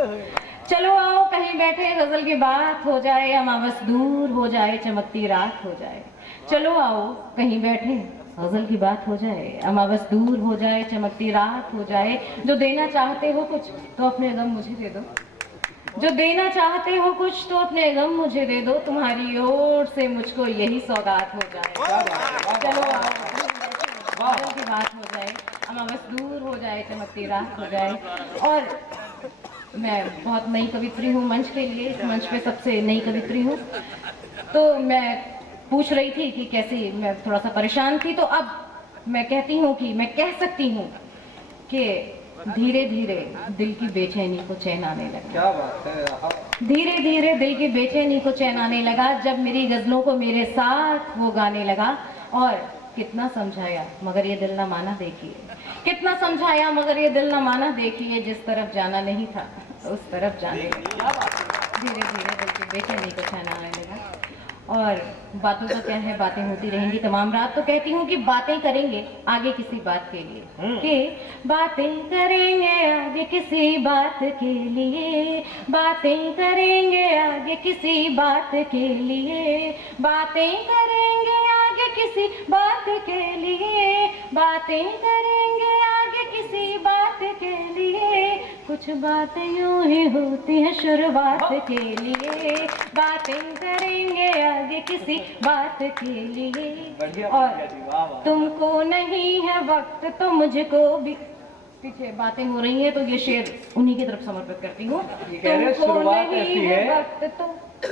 चलो आओ कहीं बैठे गजल की बात हो जाए, अमावस दूर हो जाए, चमकती रात हो जाए। चलो आओ कहीं बैठे गजल की बात हो जाए, अमावस दूर हो जाए, चमकती रात हो जाए। जो देना चाहते हो कुछ तो अपने गम मुझे दे दो, जो देना चाहते हो कुछ तो अपने गम मुझे दे दो, तुम्हारी ओर से मुझको यही सौगात हो जाए। चलो आओ गजल की बात हो जाए, अमावस दूर हो जाए, चमकती रात हो जाए। और मैं बहुत नई कवित्री हूँ मंच के लिए, इस मंच पे सबसे नई कवित्री हूँ। तो मैं पूछ रही थी कि कैसी, मैं थोड़ा सा परेशान थी, तो अब मैं कहती हूँ कि मैं कह सकती हूँ कि धीरे धीरे दिल की बेचैनी को चैन आने लगा। क्या बात है। धीरे धीरे दिल की बेचैनी को चैन आने लगा, जब मेरी गजलों को मेरे साथ वो गाने लगा। और कितना समझाया मगर ये दिल ना माना, देखिए कितना समझाया मगर ये दिल ना माना, देखिए जिस तरफ जाना नहीं था उस तरफ जाने लगा। धीरे धीरे दिल की बेचैनी को चैन आने लगा। और बातों का क्या है, बातें होती रहेंगी तमाम रात। तो कहती हूँ कि बातें करेंगे आगे किसी बात के लिए, कि बातें करेंगे आगे किसी बात के लिए, बातें करेंगे आगे किसी बात के लिए, बातें करेंगे आगे किसी बात के लिए, बातें करेंगे आगे किसी बात के लिए। कुछ बातें यूं ही होती हैं शुरुआत के लिए, बातें करेंगे आगे किसी बात के लिए। और तुमको नहीं है वक्त तो मुझको भी, पीछे बातें हो रही हैं तो ये शेर उन्हीं की तरफ समर्पित करती हूँ। तुमको नहीं है वक्त तो,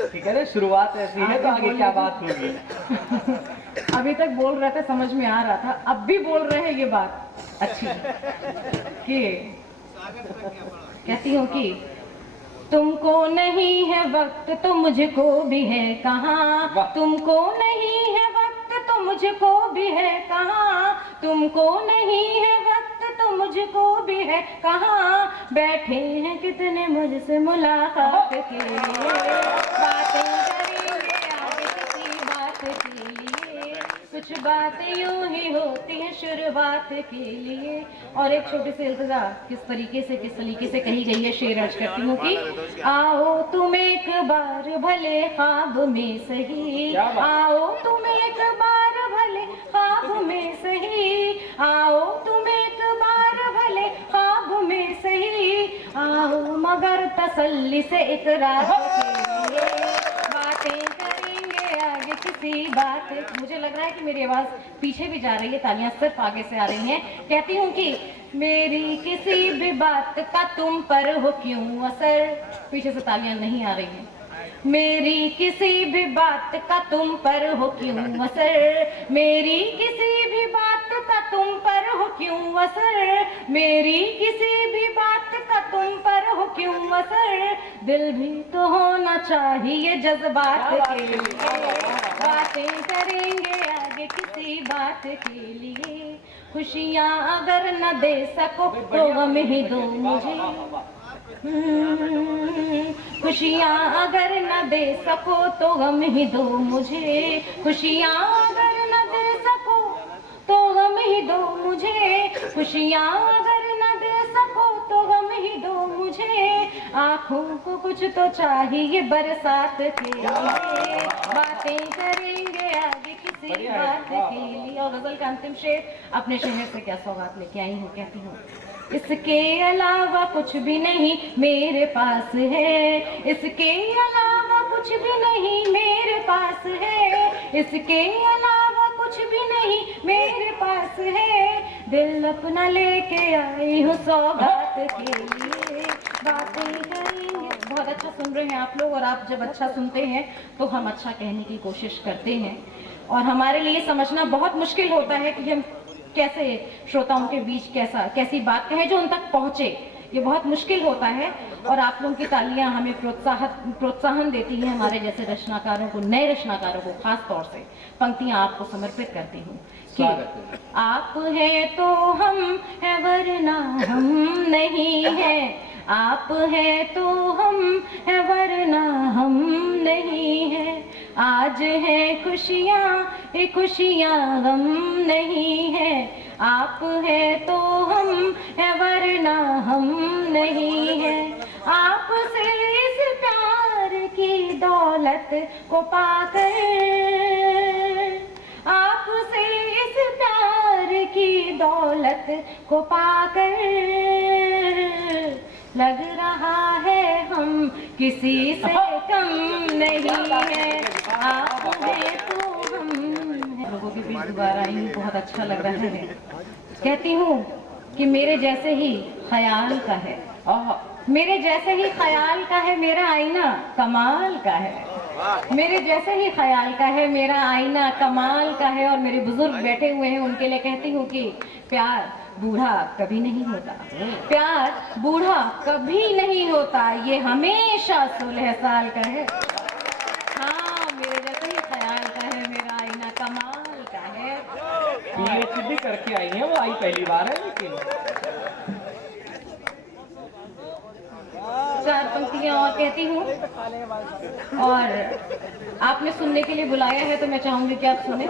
ठीक है, शुरुआत ऐसी है तो आगे क्या बात होगी। अभी तक बोल रहे थे समझ में आ रहा था, अब भी बोल रहे हैं ये बात अच्छी कि कहती हूँ कि तुमको नहीं है वक्त तो मुझको भी है कहाँ, तुमको नहीं है वक्त तो मुझको भी है कहाँ, तुमको नहीं है वक्त तो मुझको भी है कहाँ। बैठे हैं कितने मुझसे मुलाकात के लिए, बातें करेंगे आगे किसी बात के लिए। कुछ बातें यूं ही होती हैं शुरुआत के लिए। और एक छोटी सी इल्तिजा किस तरीके से कही गई है, शेर अर्ज करती हूँ कि आओ तुम एक बार भले ख्वाब में सही, आओ तुम एक बार भले ख्वाब में सही, आओ तुम एक बार भले ख्वाब में सही, आओ मगर तसल्ली से एक रात के लिए, बातें करेंगे आगे किसी बात। मुझे लग रहा है कि मेरी आवाज पीछे भी जा रही है, तालियां सिर्फ आगे से आ रही हैं। कहती हूँ कि मेरी किसी भी बात का तुम पर हो क्यों असर, पीछे से तालियां नहीं आ रही हैं। मेरी किसी भी बात का तुम पर हो क्यों असर, मेरी किसी भी बात का तुम पर हो क्यों असर, मेरी किसी भी बात का तुम पर हो क्यों असर। दिल भी तो होना चाहिए जज्बात के लिए, बातें करेंगे आगे किसी बात के लिए। खुशियाँ अगर न दे सको तो गम ही दो मुझे, खुशियाँ अगर न दे सको तो गम ही दो मुझे, खुशियाँ अगर न दे सको तो गम ही दो मुझे, खुशियाँ अगर न दे सको तो गम ही दो मुझे। आँखों को कुछ तो चाहिए बरसात के लिए, बातें करेंगे आगे किसी बात के लिए। और गजल का अंतिम शेर, अपने शहर से क्या सौगात लेके आई हूँ, कहती हूँ इसके अलावा कुछ भी नहीं मेरे पास है, इसके अलावा कुछ भी नहीं मेरे पास है, इसके अलावा कुछ भी नहीं मेरे पास है। दिल अपना लेके आई हूँ सौगात के लिए, बातें करेंगे। बहुत अच्छा सुन रहे हैं आप लोग, और आप जब अच्छा सुनते हैं तो हम अच्छा कहने की कोशिश करते हैं। और हमारे लिए समझना बहुत मुश्किल होता है कि हम कैसे श्रोताओं के बीच कैसी बात कहें जो उन तक पहुंचे, ये बहुत मुश्किल होता है। और आप लोगों की तालियां हमें प्रोत्साहन देती हैं, हमारे जैसे रचनाकारों को, नए रचनाकारों को खास तौर से पंक्तियां आपको समर्पित करती हूँ कि आप हैं तो हम है वरना हम नहीं है, आप हैं तो हम है वरना हम नहीं है। आज है खुशियाँ गम नहीं है, आप है तो हम है वरना हम नहीं है, आप दौलत को पाकर, आपसे इस प्यार की दौलत को पाकर, लग रहा है हम किसी से कम नहीं है, आप हैं तो हम हैं। लोगों के बीच दोबारा आई हूँ, बहुत अच्छा लग रहा है। कहती हूँ कि मेरे जैसे ही ख्याल का है, मेरे जैसे ही ख्याल का है मेरा आईना कमाल का है, मेरे जैसे ही ख्याल का है मेरा आईना कमाल का है। और मेरे बुजुर्ग बैठे हुए हैं, उनके लिए कहती हूँ कि प्यार बूढ़ा कभी नहीं होता, प्यार बूढ़ा कभी नहीं होता, ये हमेशा 16 साल का है। हाँ, मेरे जैसे ही ख्याल का है मेरा आईना कमाल का है। पीएचडी भी करके आई हैं, वो आई पहली बार है लेकिन। 4 पंक्तियां और कहती हूँ, और आपने सुनने के लिए बुलाया है तो मैं चाहूंगी कि आप सुने।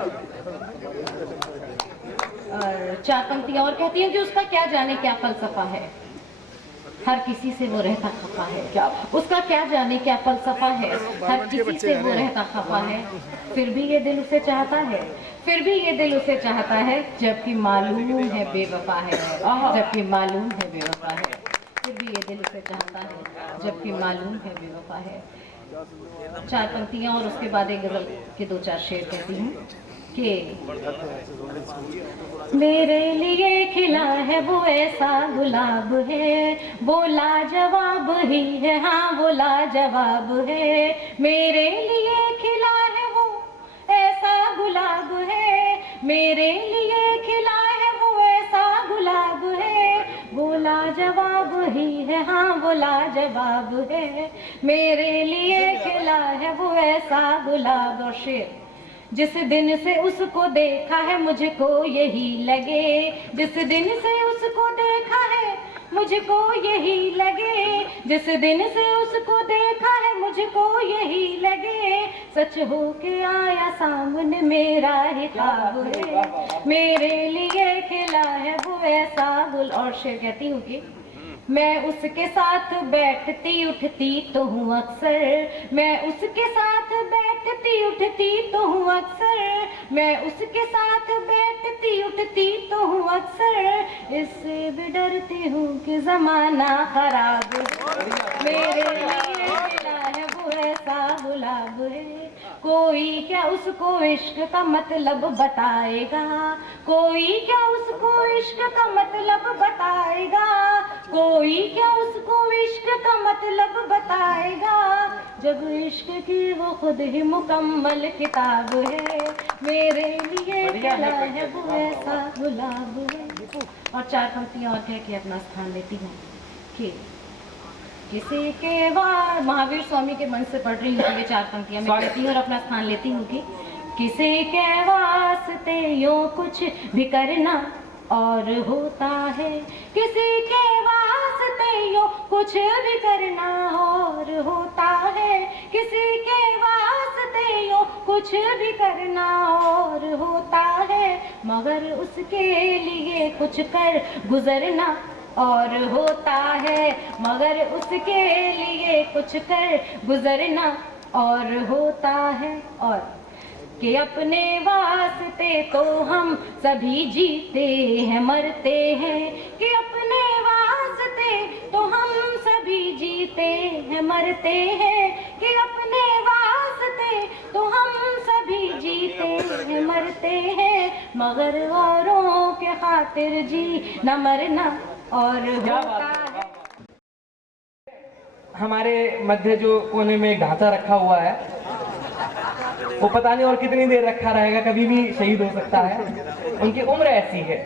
और 4 पंक्तियां और कहती हूँ कि उसका क्या जाने क्या फलसफा है, हर किसी से वो रहता खफा है। क्या उसका क्या जाने क्या फलसफा है, हर किसी से वो रहता खफा है, फिर भी ये दिल उसे चाहता है, फिर भी ये दिल उसे चाहता है, जबकि मालूम है बेवफा है, जबकि मालूम है बेवफा है, फिर भी ये दिल उसे चाहता है, जबकि मालूम है बेवफा है। 4 पंक्तियां और उसके बाद एक गजल के 2-4 शेर कहती हूँ कि मेरे लिए खिला है वो ऐसा गुलाब है, वो लाजवाब ही है, हाँ वो लाजवाब है। मेरे लिए खिला है वो ऐसा गुलाब है, मेरे लिए खिला है वो ऐसा गुलाब है, वो लाजवाब ही है, हाँ वो लाजवाब है। मेरे लिए खिला है वो ऐसा गुलाब। और शेर, जिस दिन से उसको देखा है मुझको यही लगे, जिस दिन से उसको देखा है मुझको यही लगे, जिस दिन से उसको देखा है मुझको यही लगे, सच हो के आया सामने मेरा ही ख्वाब है, मेरे लिए खिला है वो ऐसा गुल। और शेर कहती हूँ कि मैं उसके साथ बैठती उठती तो हूँ अक्सर, मैं उसके साथ बैठती उठती तो हूँ अक्सर, मैं उसके साथ बैठती उठती तो हूँ अक्सर, इससे भी डरती हूँ कि जमाना खराब है, मेरे लिए मिला है वो ऐसा गुलाब है। कोई क्या उसको इश्क का मतलब बताएगा, कोई क्या उसको इश्क का मतलब बताएगा, कोई क्या उसको इश्क का मतलब बताएगा, जब इश्क की वो खुद ही मुकम्मल किताब है, मेरे लिए खिला है वो ऐसा गुलाब है। और 4 पंक्तियां और कह के अपना स्थान लेती हूँ कि किसी के वार, महावीर स्वामी के मन से पढ़ रही हूँ ये 4 पंक्तियां मैं कहती हूँ और अपना स्थान लेती हूँ कि किसी के वास्ते यूं कुछ भी करना और होता है, किसी के वास्ते यूं कुछ भी करना और होता है, किसी के वास्ते यूं कुछ भी करना और होता है, मगर उसके लिए कुछ कर गुजरना और होता है, मगर उसके लिए कुछ कर गुजरना और होता है। और कि अपने वास्ते तो हम सभी जीते हैं मरते हैं, कि अपने वास्ते तो हम सभी जीते हैं मरते हैं, कि अपने वास्ते तो हम सभी जीते हैं मरते हैं, मगर औरों के खातिर जी न मरना और होता है। हमारे मध्य जो कोने में एक ढांचा रखा हुआ है, वो पता नहीं और कितनी देर रखा रहेगा, कभी भी शहीद हो सकता है, उनकी उम्र ऐसी है।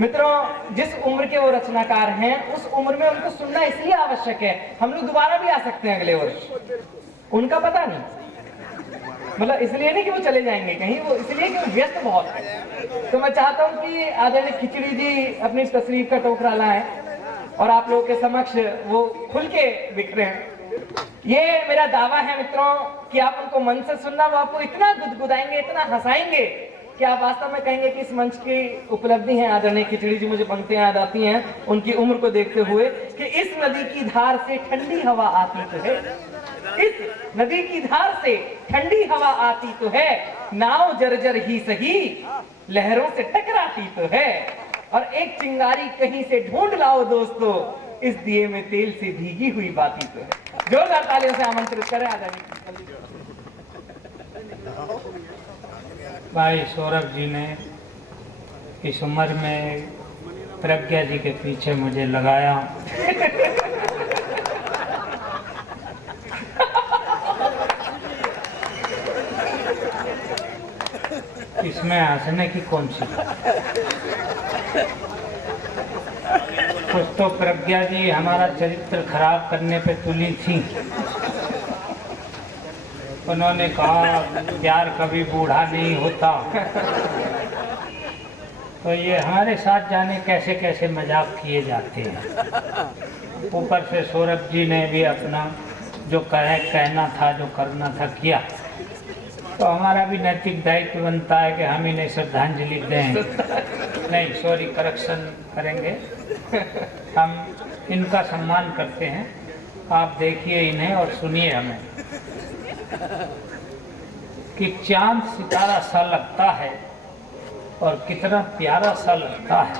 मित्रों, जिस उम्र के वो रचनाकार हैं, उस उम्र में उनको सुनना इसलिए आवश्यक है, हम लोग दोबारा भी आ सकते हैं अगले वर्ष, उनका पता नहीं, मतलब इसलिए नहीं कि वो चले जाएंगे कहीं, वो इसलिए कि वो व्यस्त बहुत है। तो मैं चाहता हूँ कि आदरणीय खिचड़ी जी अपनी तशरीफ का टोकरा लाएं और आप लोगों के समक्ष वो खुल के बिखरें। ये मेरा दावा है मित्रों कि आप उनको मन से सुनना, वो आपको इतना गुदगुदाएंगे, इतना हंसाएंगे कि आप वास्तव में कहेंगे कि इस मंच की उपलब्धि है आदरणीय खिचड़ी जी। मुझे पंक्तियां याद आती हैं उनकी उम्र को देखते हुए कि इस नदी की धार से ठंडी हवा आती तो है, इस नदी की धार से ठंडी हवा आती तो है, नाव जर्जर ही सही लहरों से टकराती तो है, और एक चिंगारी कहीं से ढूंढ लाओ दोस्तों, इस दिए में तेल से भीगी हुई बाती तो है। जोरदार तालियों से आमंत्रित करें आदरणीय भाई सौरभ जी ने इस उम्र में प्रज्ञा जी के पीछे मुझे लगाया। इसमें हंसने की कौन सी बात? कुछ तो प्रज्ञा जी हमारा चरित्र खराब करने पे तुली थी। उन्होंने कहा प्यार कभी बूढ़ा नहीं होता। तो ये हमारे साथ जाने कैसे कैसे मजाक किए जाते हैं। ऊपर से सौरभ जी ने भी अपना जो कहना था, जो करना था किया। तो हमारा भी नैतिक दायित्व बनता है कि हम इन्हें श्रद्धांजलि दें। नहीं, सॉरी, करेक्शन करेंगे। हम इनका सम्मान करते हैं। आप देखिए इन्हें और सुनिए हमें कि चांद सितारा सा लगता है और कितना प्यारा सा लगता है।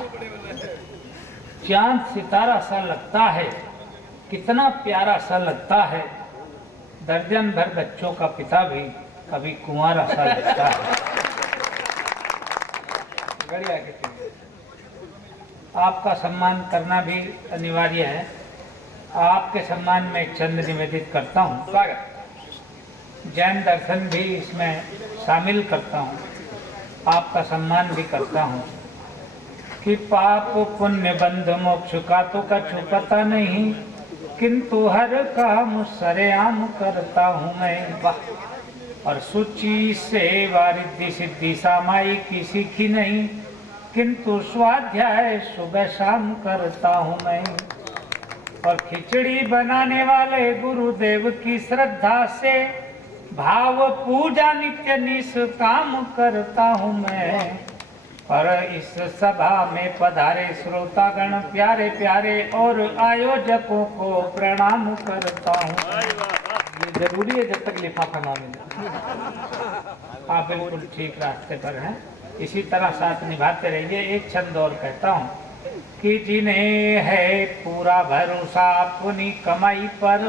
चांद सितारा सा लगता है, कितना प्यारा सा लगता है। दर्जन भर बच्चों का पिता भी कभी कुंवारा सा लगता है। बढ़िया कहते हैं। आपका सम्मान करना भी अनिवार्य है। आपके सम्मान में एक चंद निवेदित करता हूँ। स्वागत। जैन दर्शन भी इसमें शामिल करता हूँ, आपका सम्मान भी करता हूँ कि पाप पुण्य बंध मोक्ष का तो कछु पता नहीं, किंतु हर काम सरेआम करता हूँ मैं। और सूची से वारिद्धि सिद्धि सामाई की सीखी नहीं, किंतु स्वाध्याय सुबह शाम करता हूँ मैं। और खिचड़ी बनाने वाले गुरुदेव की श्रद्धा से भाव पूजा नित्य निष्काम करता हूँ मैं। और इस सभा में पधारे श्रोतागण प्यारे प्यारे और आयोजकों को प्रणाम करता हूँ। ये जरूरी है जब तक लिफाफा ना मिले। आप बिल्कुल ठीक रास्ते पर हैं। इसी तरह साथ निभाते रहिए। एक छंद और कहता हूँ कि जिन्हें है पूरा भरोसा अपनी कमाई पर,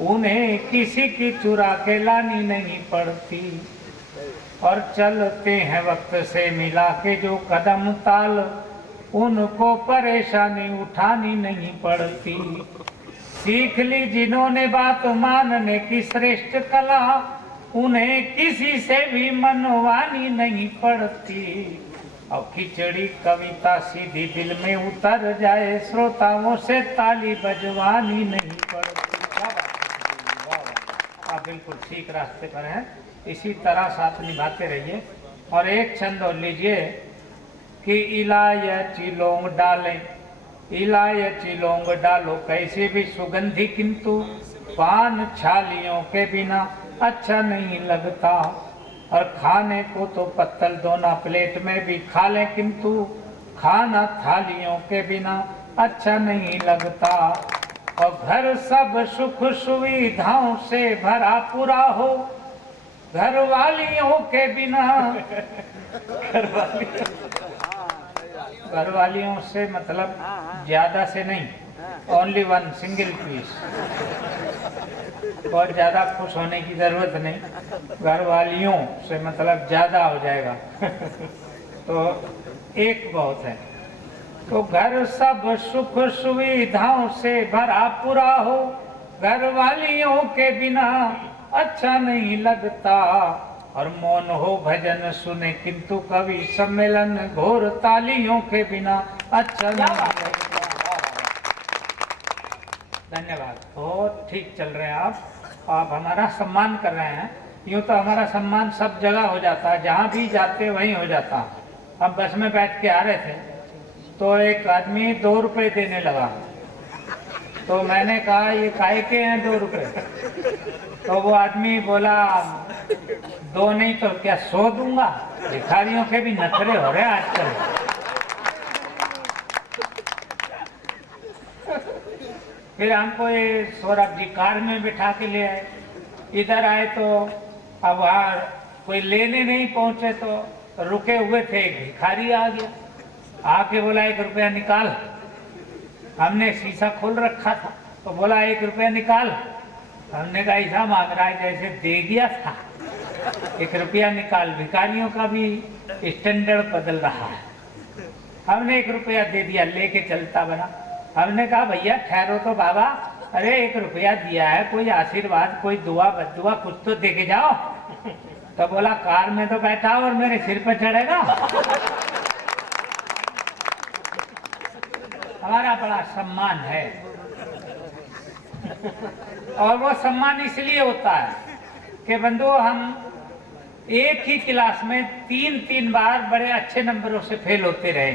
उन्हें किसी की चुरा के लानी नहीं पड़ती। और चलते हैं वक्त से मिला के जो कदम ताल, उनको परेशानी उठानी नहीं पड़ती। सीख ली जिन्होंने बात मानने की श्रेष्ठ कला, उन्हें किसी से भी मनवानी नहीं पड़ती। और खिचड़ी कविता सीधी दिल में उतर जाए, श्रोताओं से ताली बजवानी नहीं पड़ती। आप बिल्कुल ठीक रास्ते पर हैं। इसी तरह साथ निभाते रहिए। और एक छंद और लीजिए कि इलायची लौंग डालें, इलायची लौंग डालो कैसे भी सुगंधी, किंतु पान छालियों के बिना अच्छा नहीं लगता। और खाने को तो पत्तल दोना प्लेट में भी खा लें, किंतु खाना थालियों के बिना अच्छा नहीं लगता। और घर सब सुख सुविधाओं से भरा पूरा हो, घर वालियों के बिना घर वालियों से मतलब ज्यादा से नहीं, ओनली वन सिंगल पीस। बहुत ज्यादा खुश होने की जरूरत नहीं, घर वालियों से मतलब ज्यादा हो जाएगा। तो एक बहुत है। तो घर सब सुख सुविधाओं से भरा पूरा हो, घर वालियों के बिना अच्छा नहीं लगता। और मौन हो भजन सुने, किंतु कवि सम्मेलन घोर तालियों के बिना अच्छा नहीं लगता। धन्यवाद। बहुत ठीक चल रहे हैं आप हमारा सम्मान कर रहे हैं। यूँ तो हमारा सम्मान सब जगह हो जाता है, जहाँ भी जाते वहीं हो जाता। हम बस में बैठ के आ रहे थे तो एक आदमी 2 रुपए देने लगा। तो मैंने कहा ये काहे के हैं 2 रुपए? तो वो आदमी बोला 2 नहीं तो क्या 100 दूंगा। भिखारियों के भी नखरे हो रहे हैं आजकल। फिर हमको ये सौरभ जी कार में बिठा के ले आए। इधर आए तो अब वहाँ कोई लेने नहीं पहुंचे तो रुके हुए थे, एक भिखारी आ गया, आके बोला 1 रुपया निकाल। हमने शीशा खोल रखा था तो बोला 1 रुपया निकाल। हमने कहा ऐसा मांग रहा है जैसे दे गया था, 1 रुपया निकाल। भिखारियों का भी स्टैंडर्ड बदल रहा है। हमने 1 रुपया दे दिया, लेके चलता बना। हमने कहा भैया ठहरो तो बाबा, अरे 1 रुपया दिया है, कोई आशीर्वाद, कोई दुआ बद्दुआ कुछ तो दे के जाओ। तो बोला कार में तो बैठा और मेरे सिर पर चढ़ेगा। हमारा बड़ा सम्मान है और वो सम्मान इसलिए होता है कि बंधु हम एक ही क्लास में 3 बार बड़े अच्छे नंबरों से फेल होते रहे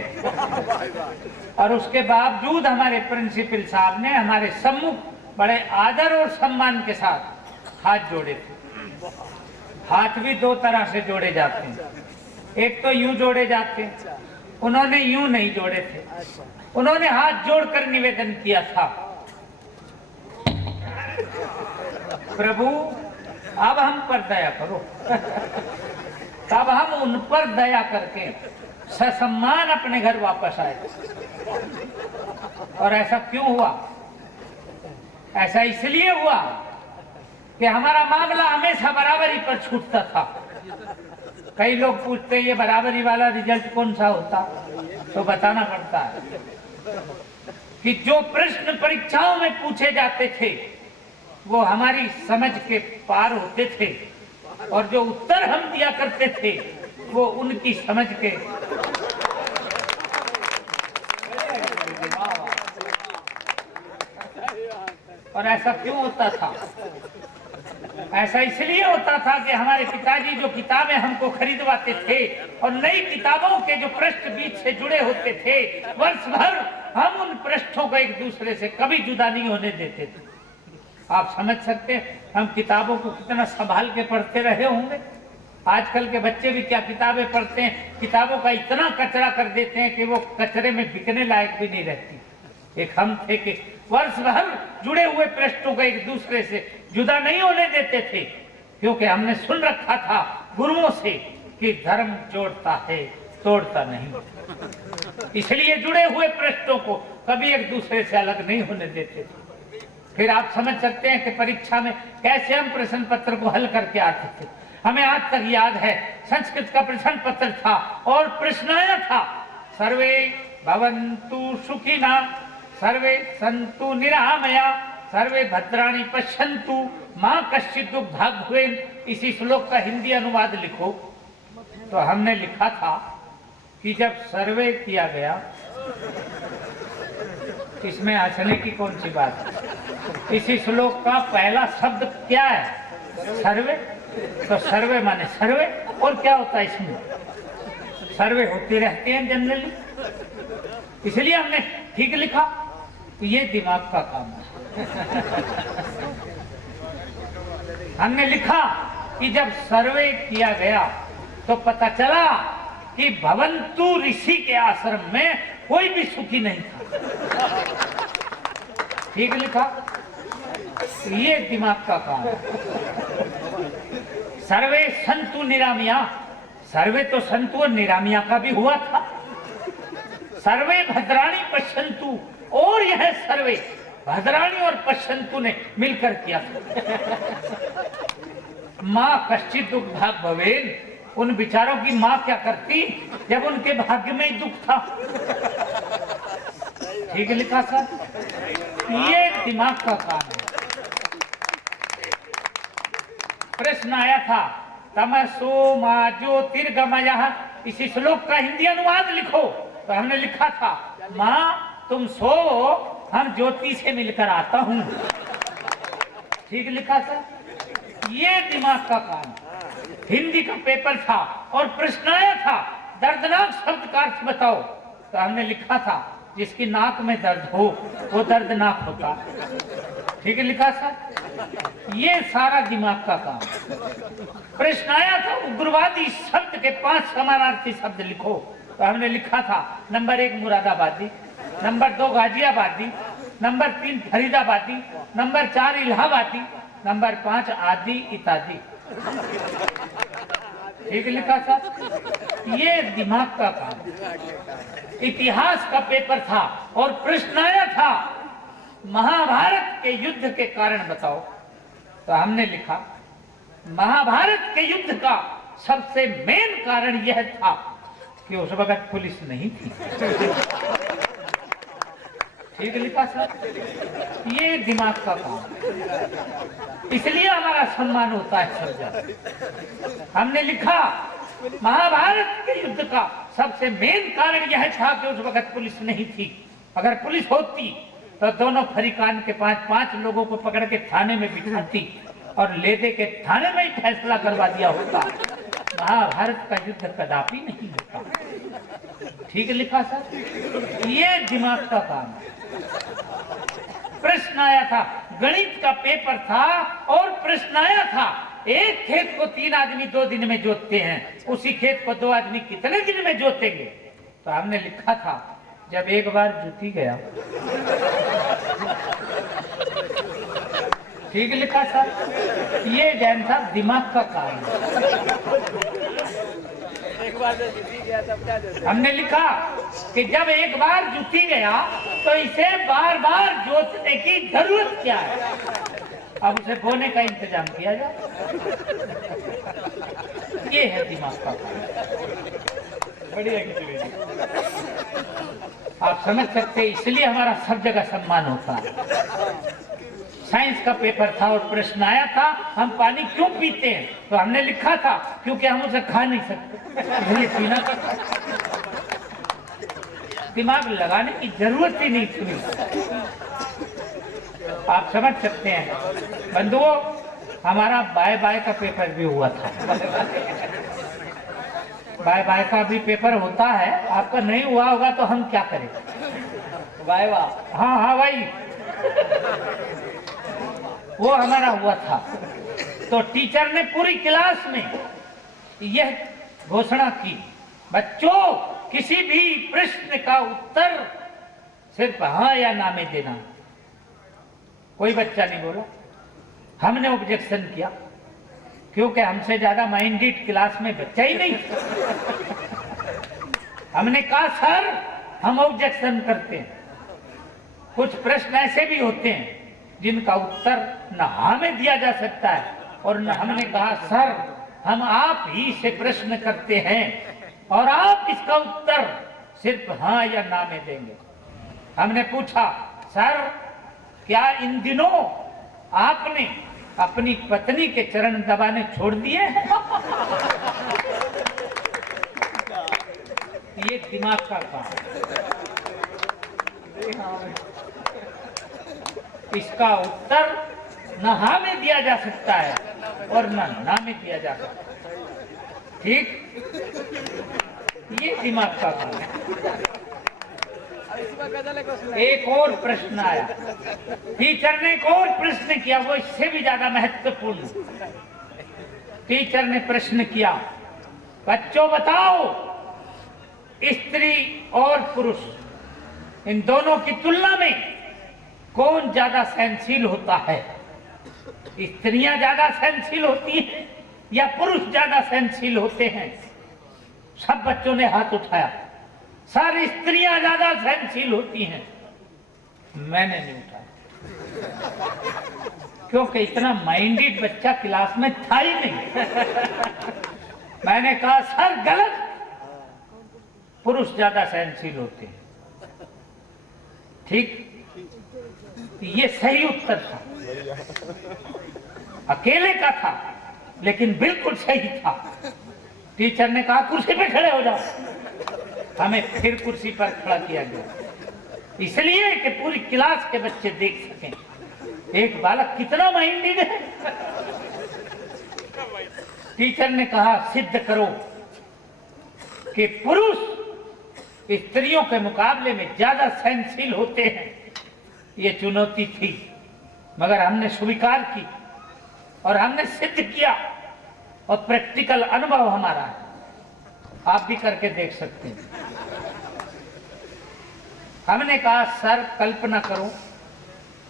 और उसके बावजूद हमारे प्रिंसिपल साहब ने हमारे सम्मुख बड़े आदर और सम्मान के साथ हाथ जोड़े थे। हाथ भी 2 तरह से जोड़े जाते हैं, एक तो यूं जोड़े जाते हैं, उन्होंने यूं नहीं जोड़े थे, उन्होंने हाथ जोड़कर निवेदन किया था, प्रभु अब हम पर दया करो। तब हम उन पर दया करके ससम्मान अपने घर वापस आए। और ऐसा क्यों हुआ? ऐसा इसलिए हुआ कि हमारा मामला हमेशा बराबरी पर छूटता था। कई लोग पूछते ये बराबरी वाला रिजल्ट कौन सा होता, तो बताना पड़ता है कि जो प्रश्न परीक्षाओं में पूछे जाते थे वो हमारी समझ के पार होते थे और जो उत्तर हम दिया करते थे वो उनकी समझ के। और ऐसा क्यों होता था? ऐसा इसलिए होता था कि हमारे पिताजी जो किताबें हमको खरीदवाते थे और नई किताबों के जो पृष्ठ बीच से जुड़े होते थे, वर्ष भर हम उन पृष्ठों को एक दूसरे से कभी जुदा नहीं होने देते थे। आप समझ सकते हैं हम किताबों को कितना संभाल के पढ़ते रहे होंगे। आजकल के बच्चे भी क्या किताबें पढ़ते हैं, किताबों का इतना कचरा कर देते हैं कि वो कचरे में बिकने लायक भी नहीं रहती। एक हम थे कि वर्ष भर जुड़े हुए पृष्ठों को एक दूसरे से जुदा नहीं होने देते थे, क्योंकि हमने सुन रखा था गुरुओं से कि धर्म जोड़ता है तोड़ता नहीं। इसलिए जुड़े हुए पृष्ठों को कभी एक दूसरे से अलग नहीं होने देते थे। फिर आप समझ सकते हैं कि परीक्षा में कैसे हम प्रश्न पत्र को हल करके आते थे। हमें आज तक याद है संस्कृत का प्रश्न पत्र था और प्रश्न आया था, सर्वे भवन्तु सुखिना, सर्वे सन्तु निरामया, सर्वे भद्राणि पश्यन्तु, मां कश्चित् दुःखभाग् भवेत्। इसी श्लोक का हिंदी अनुवाद लिखो। तो हमने लिखा था कि जब सर्वे किया गया, इसमें हंसने की कौन सी बात है? इसी श्लोक का पहला शब्द क्या है? सर्वे। तो सर्वे माने सर्वे, और क्या होता है इसमें? सर्वे होते रहते हैं जनरली, इसलिए हमने ठीक लिखा। तो ये दिमाग का काम है। हमने लिखा कि जब सर्वे किया गया तो पता चला कि भवन्तु ऋषि के आश्रम में कोई भी सुखी नहीं था। ठीक लिखा, ये दिमाग का काम है। सर्वे संतु निरामिया, सर्वे तो संतु और निरामिया का भी हुआ था। सर्वे भद्राणी पश्यन्तु, और यह सर्वे भद्राणी और पश्यन्तु ने मिलकर किया था। मां कश्चित् दुःखभाग् भवेत्, उन बिचारों की मां क्या करती जब उनके भाग्य में ही दुख था। ठीक लिखा सर, ये दिमाग का काम है। प्रश्न आया था तमसो मा ज्योतिर्गमयः, इसी श्लोक का हिंदी अनुवाद लिखो। तो हमने लिखा था मां तुम सो, हम ज्योति से मिलकर आता हूं। ठीक लिखा सर, ये दिमाग का काम। हिंदी का पेपर था और प्रश्न आया था दर्दनाक शब्द का अर्थ बताओ। तो हमने लिखा था जिसकी नाक में दर्द हो वो दर्दनाक होता। ठीक है लिखा सर, ये सारा दिमाग का काम। प्रश्न आया था उग्रवादी शब्द के 5 समानार्थी शब्द लिखो। तो हमने लिखा था नंबर 1 मुरादाबादी, नंबर 2 गाजियाबादी, नंबर 3 फरीदाबादी, नंबर 4 इलाहाबादी, नंबर 5 आदि इत्यादि। ठीक लिखा था। ये दिमाग का काम। इतिहास का पेपर था और प्रश्न आया था महाभारत के युद्ध के कारण बताओ। तो हमने लिखा महाभारत के युद्ध का सबसे मेन कारण यह था कि उस वक्त पुलिस नहीं थी। ठीक लिखा सर। ये दिमाग का काम, इसलिए हमारा सम्मान होता है सर। हमने लिखा महाभारत के युद्ध का सबसे मेन कारण यह था कि उस वक्त पुलिस नहीं थी। अगर पुलिस होती तो दोनों फरीकान के 5-5 लोगों को पकड़ के थाने में बिठाती और ले दे के थाने में ही फैसला करवा दिया होता। महाभारत का युद्ध कदापि नहीं होता। ठीक लिखा सर। ये दिमाग का काम है। प्रश्न आया था, गणित का पेपर था और प्रश्न आया था एक खेत को 3 आदमी 2 दिन में जोतते हैं, उसी खेत को 2 आदमी कितने दिन में जोतेंगे? तो हमने लिखा था जब एक बार जुती गया। ठीक लिखा सर। ये जैन साहब दिमाग का काम है। हमने लिखा कि जब एक बार जुती गया तो इसे बार बार जोतने की जरूरत क्या है? अब उसे बोने का इंतजाम किया जाए। ये है दिमाग का काम। बढ़िया। आप समझ सकते हैं, इसलिए हमारा सब जगह सम्मान होता है। साइंस का पेपर था और प्रश्न आया था हम पानी क्यों पीते हैं? तो हमने लिखा था क्योंकि हम उसे खा नहीं सकते, इसलिए पीना पड़ता। दिमाग लगाने की जरूरत ही नहीं थी। आप समझ सकते हैं बंधुओं, हमारा बाय बाय का पेपर भी हुआ था। बाय बाय का भी पेपर होता है, आपका नहीं हुआ होगा तो हम क्या करें? वाह वाह। हाँ हाँ भाई, वो हमारा हुआ था। तो टीचर ने पूरी क्लास में यह घोषणा की, बच्चों किसी भी प्रश्न का उत्तर सिर्फ हाँ या ना में देना। कोई बच्चा नहीं बोला। हमने ऑब्जेक्शन किया क्योंकि हमसे ज्यादा माइंडेड क्लास में बच्चा ही नहीं। हमने कहा सर हम ऑब्जेक्शन करते हैं। कुछ प्रश्न ऐसे भी होते हैं जिनका उत्तर न हाँ में दिया जा सकता है और न। हमने कहा सर हम आप ही से प्रश्न करते हैं और आप इसका उत्तर सिर्फ हाँ या ना में देंगे। हमने पूछा सर क्या इन दिनों आपने अपनी पत्नी के चरण दबाने छोड़ दिए हैं? ये दिमाग का काम। इसका उत्तर न हाँ में दिया जा सकता है और न ना में दिया जा सकता है। ठीक, ये दिमाग का काम है। एक और प्रश्न आया, टीचर ने एक और प्रश्न किया, वो इससे भी ज्यादा महत्वपूर्ण। टीचर ने प्रश्न किया, बच्चों बताओ स्त्री और पुरुष इन दोनों की तुलना में कौन ज्यादा सहनशील होता है? स्त्रियां ज्यादा सहनशील होती हैं या पुरुष ज्यादा सहनशील होते हैं? सब बच्चों ने हाथ उठाया। सर स्त्रियां ज्यादा सहनशील होती हैं। मैंने नहीं उठाया क्योंकि इतना माइंडेड बच्चा क्लास में था ही नहीं। मैंने कहा सर गलत, पुरुष ज्यादा सहनशील होते हैं। ठीक, ये सही उत्तर था, अकेले का था लेकिन बिल्कुल सही था। टीचर ने कहा कुर्सी पे खड़े हो जाओ। हमें फिर कुर्सी पर खड़ा किया गया इसलिए कि पूरी क्लास के बच्चे देख सकें एक बालक कितना माइंडेड है। टीचर ने कहा सिद्ध करो कि पुरुष स्त्रियों के मुकाबले में ज्यादा सहनशील होते हैं। ये चुनौती थी मगर हमने स्वीकार की और हमने सिद्ध किया और प्रैक्टिकल अनुभव हमारा है, आप भी करके देख सकते हैं। हमने कहा सर कल्पना करो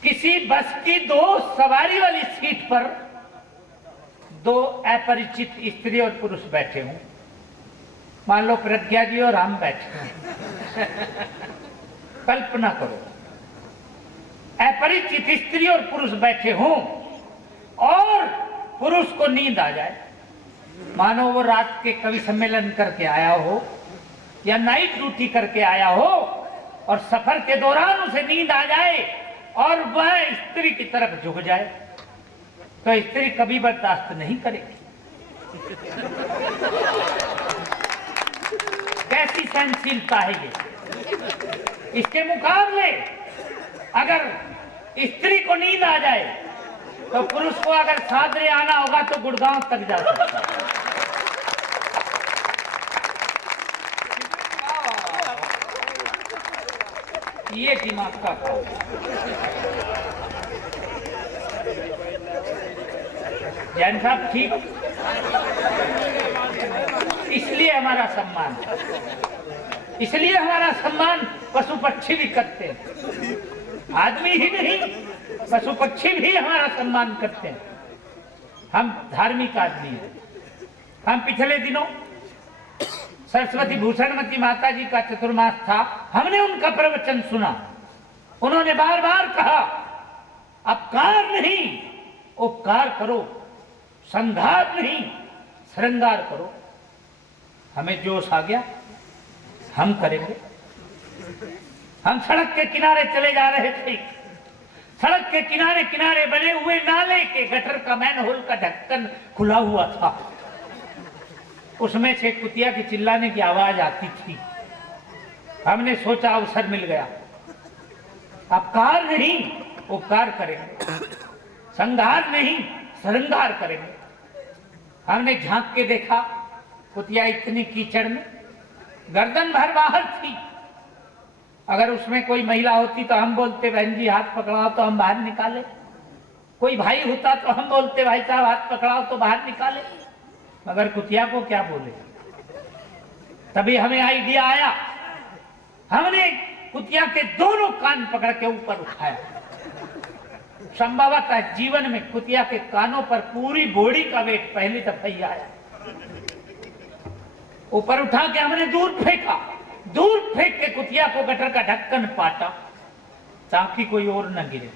किसी बस की 2 सवारी वाली सीट पर 2 अपरिचित स्त्री और पुरुष बैठे हों। मान लो प्रज्ञा जी और हम बैठे हैं। कल्पना करो, अपरिचित स्त्री और पुरुष बैठे हों और पुरुष को नींद आ जाए। मानो वो रात के कवि सम्मेलन करके आया हो या नाइट ड्यूटी करके आया हो और सफर के दौरान उसे नींद आ जाए और वह स्त्री की तरफ झुक जाए, तो स्त्री कभी बर्दाश्त नहीं करेगी। कैसी सहनशीलता है ये। इसके मुकाबले अगर स्त्री को नींद आ जाए तो पुरुष को अगर सादरे आना होगा तो गुड़गांव तक जा सकता है। ये दिमाग का काम। जैन साहब ठीक, इसलिए हमारा सम्मान, इसलिए हमारा सम्मान पशु पक्षी भी करते हैं। आदमी ही नहीं, पशु पक्षी भी हमारा सम्मान करते हैं। हम धार्मिक आदमी हैं। हम पिछले दिनों सरस्वती भूषणमती माता जी का चतुर्मास था, हमने उनका प्रवचन सुना। उन्होंने बार बार कहा, अपकार नहीं उपकार करो, संघार नहीं श्रृंगार करो। हमें जोश आ गया, हम करेंगे। हम सड़क के किनारे चले जा रहे थे। सड़क के किनारे किनारे बने हुए नाले के गटर का मैनहोल का ढक्कन खुला हुआ था। उसमें से कुतिया की चिल्लाने की आवाज आती थी। हमने सोचा अवसर मिल गया, अपकार नहीं उपकार करेंगे, संघार नहीं श्रृंगार करेंगे। हमने झांक के देखा, कुतिया इतनी कीचड़ में गर्दन भर बाहर थी। अगर उसमें कोई महिला होती तो हम बोलते बहन जी हाथ पकड़ाओ तो हम बाहर निकाले। कोई भाई होता तो हम बोलते भाई साहब हाथ पकड़ाओ तो बाहर निकाले। मगर कुतिया को क्या बोले। तभी हमें आइडिया आया। हमने कुतिया के दोनों कान पकड़ के ऊपर उठाया। संभवतः जीवन में कुतिया के कानों पर पूरी बॉडी का वेट पहली दफा ही आया। ऊपर उठा के हमने दूर फेंका। दूर फेंक के कुतिया को गटर का ढक्कन पाटा ताकि कोई और न गिरे।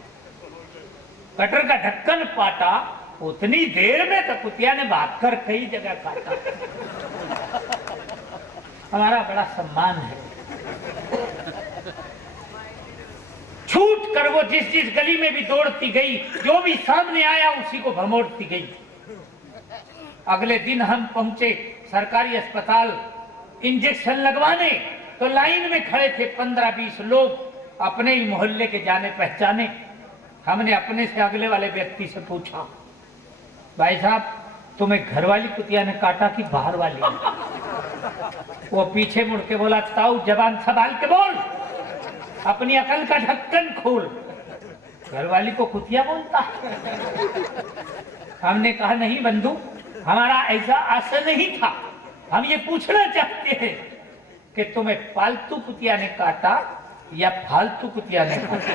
गटर का ढक्कन पाटा, उतनी देर में तो कुतिया ने भागकर कई जगह काटा। हमारा बड़ा सम्मान है। छूट कर वो जिस जिस गली में भी दौड़ती गई, जो भी सामने आया उसी को भमोड़ती गई। अगले दिन हम पहुंचे सरकारी अस्पताल इंजेक्शन लगवाने, तो लाइन में खड़े थे 15-20 लोग, अपने ही मोहल्ले के जाने पहचाने। हमने अपने से अगले वाले व्यक्ति से पूछा, भाई साहब तुम्हें घर वाली कुतिया ने काटा कि बाहर वाली? वो पीछे मुड़ के बोला, ताऊ जबान संभाल के बोल, अपनी अकल का ढक्कन खोल। घर वाली को कुतिया बोलता है? हमने कहा नहीं बंधु, हमारा ऐसा आशय नहीं था। हम ये पूछना चाहते हैं कि तुम्हें पालतू कुतिया ने काटा या फालतू कुतिया ने काटा?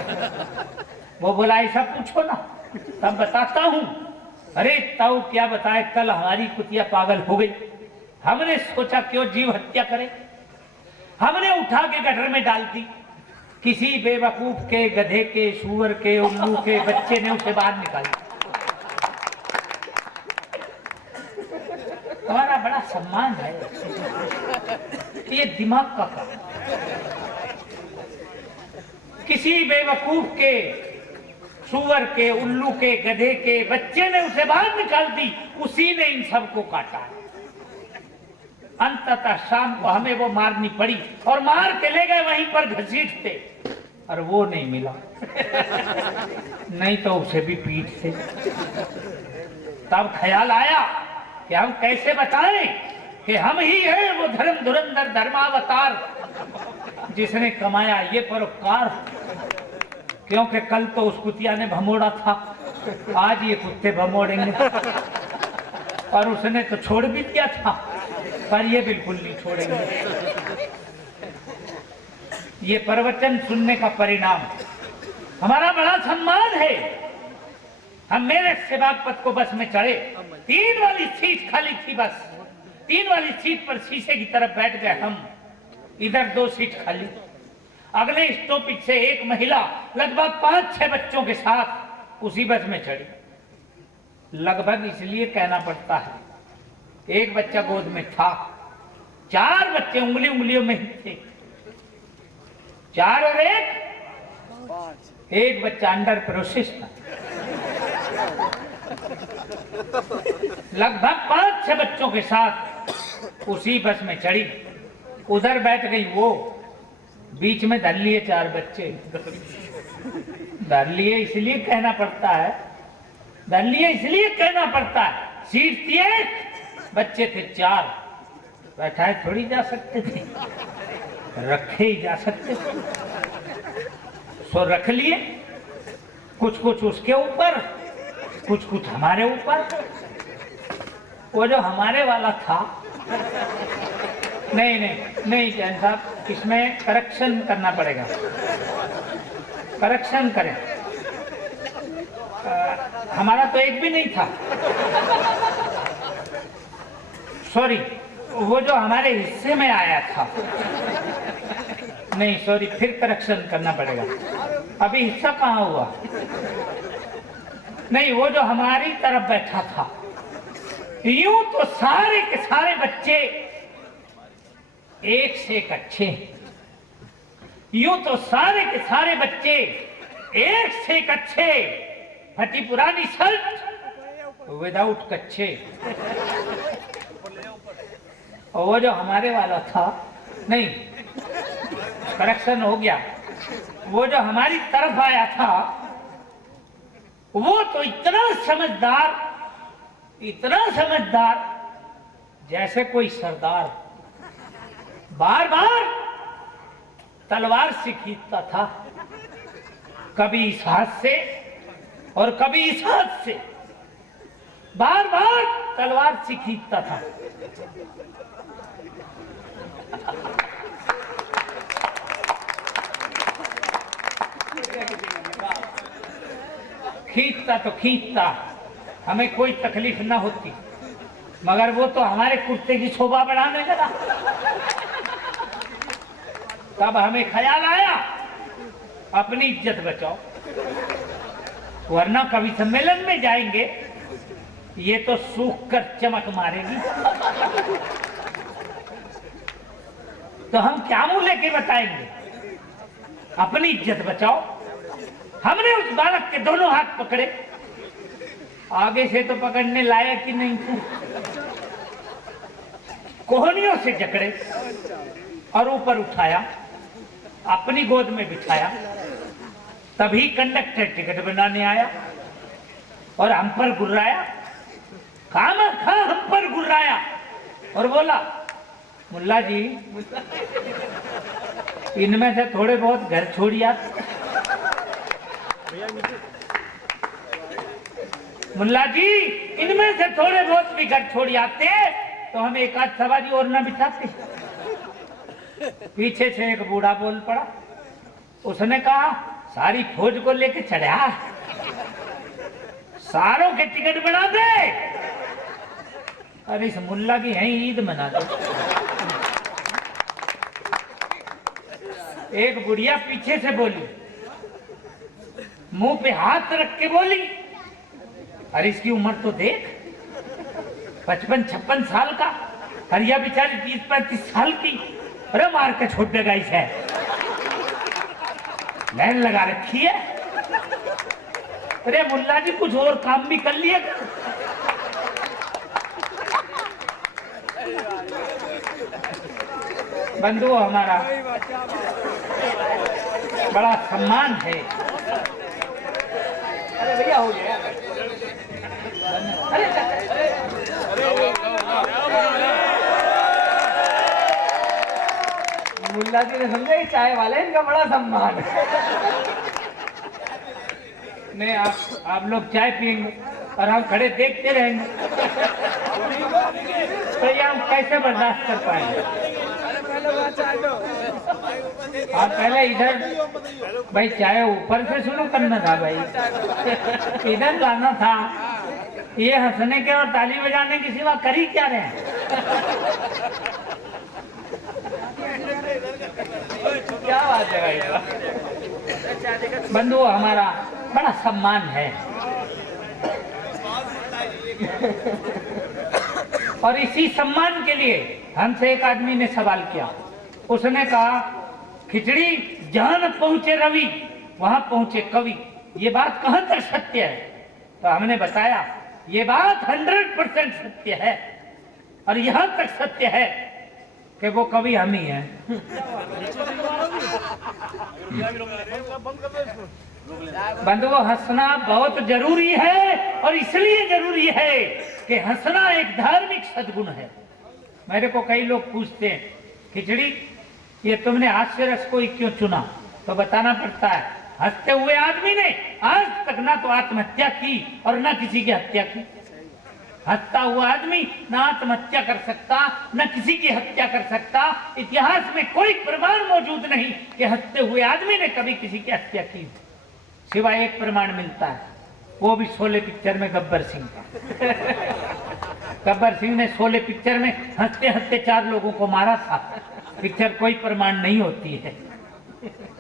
वो बोला ऐसा पूछो ना, तब बताता हूं। अरे ताऊ क्या बताए, कल हमारी कुतिया पागल हो गई। हमने सोचा क्यों जीव हत्या करे। हमने उठा के गटर में डाल दी। किसी बेवकूफ के, गधे के, सूअर के, उल्लू के बच्चे ने उसे बाहर निकाला। हमारा बड़ा सम्मान है। ये दिमाग का काम। किसी बेवकूफ के, सूअर के, उल्लू के, गधे के बच्चे ने उसे बाहर निकाल दी, उसी ने इन सबको काटा। अंततः शाम को हमें वो मारनी पड़ी और मार के ले गए वहीं पर घसीटते, और वो नहीं मिला। नहीं तो उसे भी पीटते। तब ख्याल आया कि हम कैसे बताएं कि हम ही हैं वो धर्म धुरंधर धर्मावतार जिसने कमाया ये परोपकार। क्योंकि कल तो उस कुतिया ने भमोड़ा था, आज ये कुत्ते भमोड़ेंगे। और उसने तो छोड़ भी दिया था, पर ये बिल्कुल नहीं छोड़ेंगे। ये प्रवचन सुनने का परिणाम हमारा बड़ा सम्मान है। हम मेरठ से बागपत को बस में चढ़े, 3 वाली सीट खाली थी बस। 3 वाली सीट पर शीशे की तरफ बैठ गए हम, इधर 2 सीट खाली। अगले स्टॉपेज से एक महिला लगभग 5-6 बच्चों के साथ उसी बस में चढ़ी। लगभग इसलिए कहना पड़ता है, एक बच्चा गोद में था, 4 बच्चे उंगलियों में ही थे। 4 और 1 बच्चा अंडर प्रोसेस था। लगभग 5-6 बच्चों के साथ उसी बस में चढ़ी। उधर बैठ गई वो, बीच में धर लिए 4 बच्चे। धर लिए इसलिए कहना पड़ता है, धर लिए इसलिए कहना पड़ता है, सीट थी 1, बच्चे थे 4। बैठाए थोड़ी जा सकते थे, रखे ही जा सकते थे। सो रख लिए, कुछ उसके ऊपर, कुछ हमारे ऊपर। वो जो हमारे वाला था, नहीं जैन साहब, इसमें करेक्शन करना पड़ेगा। करेक्शन करें। हमारा तो एक भी नहीं था। सॉरी, वो जो हमारे हिस्से में आया था। नहीं सॉरी, फिर करेक्शन करना पड़ेगा। अभी हिस्सा कहाँ हुआ? नहीं, वो जो हमारी तरफ बैठा था। यूं तो सारे के सारे बच्चे एक से एक अच्छे, यूं तो सारे के सारे बच्चे एक से एक अच्छे। फटी पुरानी शर्ट विदाउट कच्छे। और वो जो हमारे वाला था, नहीं करेक्शन हो गया, वो जो हमारी तरफ आया था, वो तो इतना समझदार जैसे कोई सरदार। बार बार तलवार से खींचता था, कभी इस हाथ से और कभी इस हाथ से, बार बार तलवार से खींचता था। खींचता तो खींचता, हमें कोई तकलीफ ना होती, मगर वो तो हमारे कुर्ते की शोभा बढ़ाने लगा। तब हमें ख्याल आया, अपनी इज्जत बचाओ, वरना कवि सम्मेलन में जाएंगे, ये तो सूख कर चमक मारेगी। तो हम क्या मुंह लेके बताएंगे? अपनी इज्जत बचाओ। हमने उस बालक के दोनों हाथ पकड़े, आगे से तो पकड़ने लायक ही नहीं थे, कोहनियों से जकड़े और ऊपर उठाया, अपनी गोद में बिठाया। तभी कंडक्टर टिकट बनाने आया और हम पर गुर्राया, खामखा हम पर गुर्राया और बोला, मुल्ला जी इनमें से थोड़े बहुत घर छोड़िए। मुल्ला जी इनमें से थोड़े बहुत भी घर छोड़ आते तो हम एक आध सवारी और ना बिठाते। पीछे से एक बूढ़ा बोल पड़ा, उसने कहा, सारी फौज को लेके चढ़ा, सारों के टिकट बना दे। अरे इस मुल्ला की है ईद मना दो। एक बुढ़िया पीछे से बोली, मुंह पे हाथ रख के बोली, अरे इसकी उम्र तो देख, 55-56 साल का, हरिया बेचारी 30-35 साल की। अरे मार के छोड़ देगा इसे, लाइन लगा रखी है। अरे मुल्ला जी कुछ और काम भी कर लिए। बंधुओं, हमारा बड़ा सम्मान है। अरे भैया हो गया। मुल्ला जी ने समझा कि चाय वाले इनका बड़ा सम्मान है। नहीं, आप लोग चाय पियेंगे और हम खड़े देखते रहेंगे, तो ये हम कैसे बर्दाश्त कर पाएंगे? आप पहले इधर भाई, चाहे ऊपर से शुरू करना था भाई, इधर लाना था। ये हंसने के और ताली बजाने के सिवा कर ही क्या रहे हैं? क्या बात है भाई। बंधु, हमारा बड़ा सम्मान है। और इसी सम्मान के लिए हमसे एक आदमी ने सवाल किया। उसने कहा, खिचड़ी जहां न पहुंचे रवि वहां पहुंचे कवि, ये बात कहां तक सत्य है? तो हमने बताया ये बात 100% सत्य है, और यहां तक सत्य है कि वो कवि हम ही हैं। बंधुओं, हंसना बहुत जरूरी है, और इसलिए जरूरी है कि हंसना एक धार्मिक सद्गुण है। मेरे को कई लोग पूछते हैं, खिचड़ी ये तुमने हास्य रस को ही क्यों चुना? तो बताना पड़ता है, हंसते हुए आदमी ने आज तक ना तो आत्महत्या की और ना किसी की हत्या की। हंसता हुआ आदमी ना आत्महत्या कर सकता, न किसी की हत्या कर सकता। इतिहास में कोई प्रमाण मौजूद नहीं कि हंसते हुए आदमी ने कभी किसी की हत्या की, सिवाय एक प्रमाण मिलता है, वो भी शोले पिक्चर में गब्बर सिंह का। गब्बर सिंह ने शोले पिक्चर में हंसते हंसते 4 लोगों को मारा था। पिक्चर कोई प्रमाण नहीं होती है।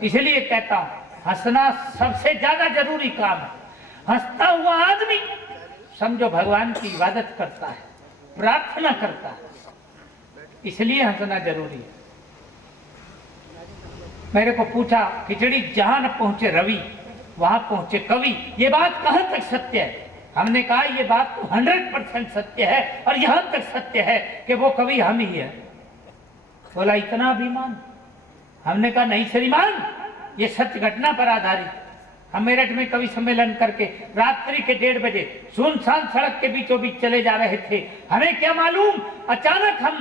इसलिए कहता हूं, हंसना सबसे ज्यादा जरूरी काम है। हंसता हुआ आदमी समझो भगवान की इबादत करता है, प्रार्थना करता है, इसलिए हंसना जरूरी है। मेरे को पूछा, खिचड़ी जहां न पहुंचे रवि वहां पहुंचे कवि, ये बात कहां तक सत्य है? हमने कहा ये बात तो 100% सत्य है, और यहां तक सत्य है कि वो कवि हम ही है। बोला, इतना अभिमान? हमने कहा, नहीं श्रीमान, ये सत्य घटना पर आधारित। हम मेरठ में कवि सम्मेलन करके रात्रि के 1:30 बजे सुनसान सड़क के बीचों बीच चले जा रहे थे। हमें क्या मालूम, अचानक हम